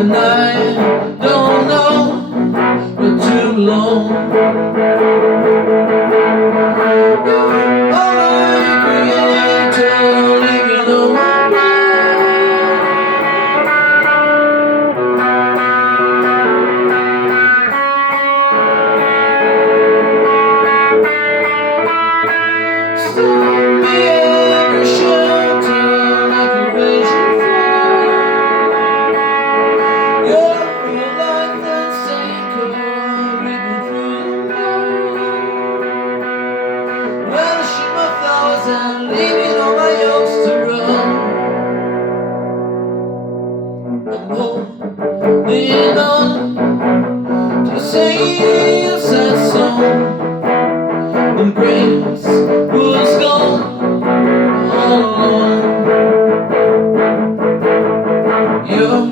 And I don't know for too long. Oh my creator, living on my mind. Stop me every shelter like a raging fire. You're a light that sank ripping through the night. Relishing my flowers and leaving all my hopes to run. I'm holding on to sing a sad song. When grace was gone all alone. You're